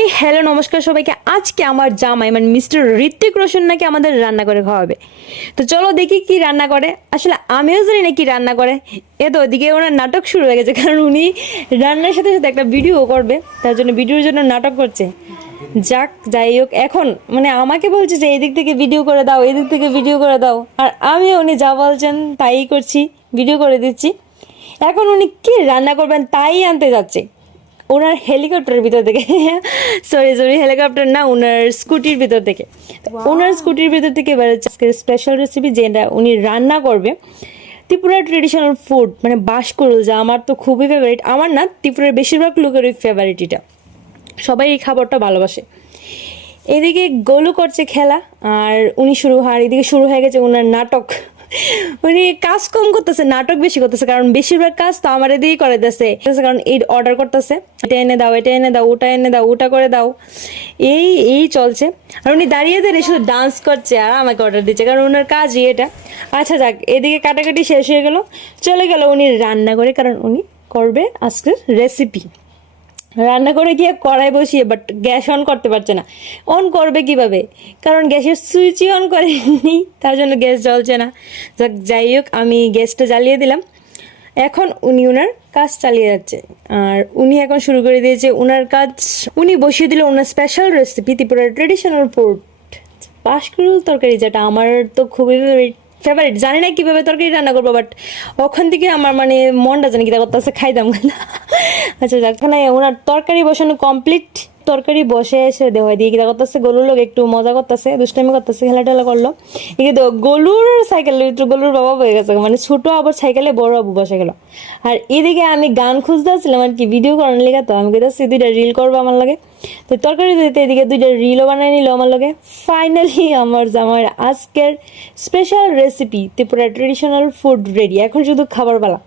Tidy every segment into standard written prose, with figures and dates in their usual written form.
Hi hello নমস্কার সবাইকে। আজকে আমার জামাই মানে মিস্টার ঋত্বিক রোশন নাকি আমাদের রান্না করে খাওয়াবে। তো চলো দেখি কি রান্না করে। আসলে আমিও জানি না কি রান্না করে। এ তো ওদিকে ওনার নাটক শুরু হয়ে গেছে, কারণ উনি রান্নার সাথে সাথে একটা ভিডিও করবে, তার জন্য ভিডিওর জন্য নাটক করছে। যাই হোক, এখন মানে আমাকে বলছে যে এদিক থেকে ভিডিও করে দাও, এদিক থেকে ভিডিও করে দাও, আর আমিও উনি যা বলছেন তাই করছি, ভিডিও করে দিচ্ছি। এখন উনি কি রান্না করবেন তাই আনতে যাচ্ছে ওনার হেলিকপ্টারের ভিতর থেকে। সরি হেলিকপ্টার না, ওনার স্কুটির ভিতর থেকে। ওনার স্কুটির ভিতর থেকে এবার আজকের স্পেশাল রেসিপি যেটা উনি রান্না করবে, ত্রিপুরার ট্রেডিশনাল ফুড মানে বাঁশকুড়ুল, যা আমার তো খুবই ফেভারিট। আমার না, ত্রিপুরার বেশিরভাগ লোকেরই ফেভারিট এটা, সবাই এই খাবারটা ভালোবাসে। এদিকে গোলু করছে খেলা, আর উনি এদিকে শুরু হয়ে গেছে ওনার নাটক। উনি কাজ কম করতেছে, নাটক বেশি করতেছে, কারণ বেশিরভাগ কাজ তো আমার এদিকেই করে দিতেছে। কারণ এই অর্ডার করতেছে, এটা এনে দাও, এটা এনে দাও, ওটা এনে দাও, ওটা করে দাও, এই চলছে। আর উনি দাঁড়িয়ে দাঁড়িয়ে শুধু ডান্স করছে আর আমাকে অর্ডার দিচ্ছে, কারণ ওনার কাজই এটা। আচ্ছা যাক, এদিকে কাটাকাটি শেষ হয়ে গেল, চলে গেল উনি রান্না করে, কারণ উনি করবে আজকের রেসিপি। রান্না করে গিয়ে কড়াই বসিয়ে, বাট গ্যাস অন করতে পারছে না। অন করবে কিভাবে, কারণ গ্যাসের সুইচই অন করেনি, তার জন্য গ্যাস জ্বলছে না। যাই হোক, আমি গ্যাসটা জ্বালিয়ে দিলাম। এখন উনি ওনার কাজ চালিয়ে যাচ্ছে, আর উনি এখন শুরু করে দিয়েছে ওনার কাজ। উনি বসিয়ে দিল ওনার স্পেশাল রেসিপি, ত্রিপুরার ট্রেডিশনাল ফুড বাঁশকুড়ুল তরকারি, যেটা আমার তো খুবই ফেভারিট। জানি না কিভাবে তরকারি রান্না করবো, বাট ওখান থেকে আমার মানে মনটা জানি কি করতেছে, খাইতাম না। আচ্ছা যাক, ওনার তরকারি বসানো কমপ্লিট। তরকারি বসে এসে দেওয়া দিয়ে কিনা করতেছে, গলুর লোক একটু মজা করতেছে, দুষ্টামি করতেছে, খেলা টেলা করলো। কিন্তু গলুর সাইকেল, গলুর বাবা হয়ে গেছে, মানে ছোট আবার সাইকেলে বড় আবু বসে গেল। আর এদিকে আমি গান খুঁজতেছিলাম আর কি, ভিডিও করার লেগে। তো আমি কইতাছি দুইটা রিল করবো আমার লাগে। তো তরকারি দিতে এদিকে দুইটা রিলও বানাই নিল আমার লাগে। ফাইনালি আমার জামাইয়ের আজকের special recipe Tripura traditional food ready. এখন শুধু খাবার বেলা।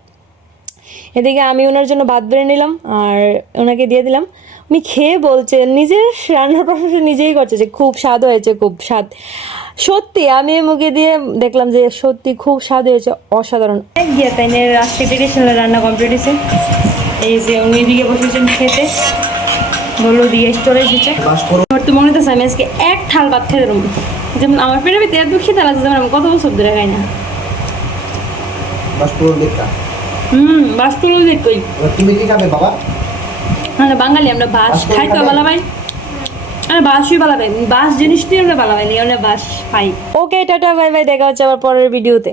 এদিকে আমি ওনার জন্য ভাত বেড়ে নিলাম আর ওনাকে দিয়ে দিলাম। উনি খেয়ে বলছে, নিজের রান্নার প্রশংসা নিজেই করছে যে খুব স্বাদ হয়েছে, খুব স্বাদ। সত্যি আমি মুখে দিয়ে দেখলাম যে সত্যি খুব স্বাদ হয়েছে, অসাধারণ। গিয়ে তাই আজকে ট্রেডিশনাল রান্না কমপ্লিট হয়েছে। এই যে উনি এদিকে বসেছেন খেতে, বললো দিয়ে স্টোরে এসেছে। তো মনে হচ্ছে আমি আজকে এক ঠাল ভাত খেতে দেবো, যেমন আমার পেটে পেতে এত খেতে লাগছে, যেমন আমি কত বছর ধরে খাই না। বাঁশকুড়ুল দেখই। তুমি কি খাবে বাবা? আমরা বাঙালি, আমরা বাঁশ খাই তো ভালো পাই। আমরা বাঁশই ভালো পাই, বাঁশ জিনিসটাই আমরা ভালো পাই, আমরা বাঁশ পাই। ওকে, টাটা বাই বাই, দেখা হচ্ছে আবার পরের ভিডিওতে।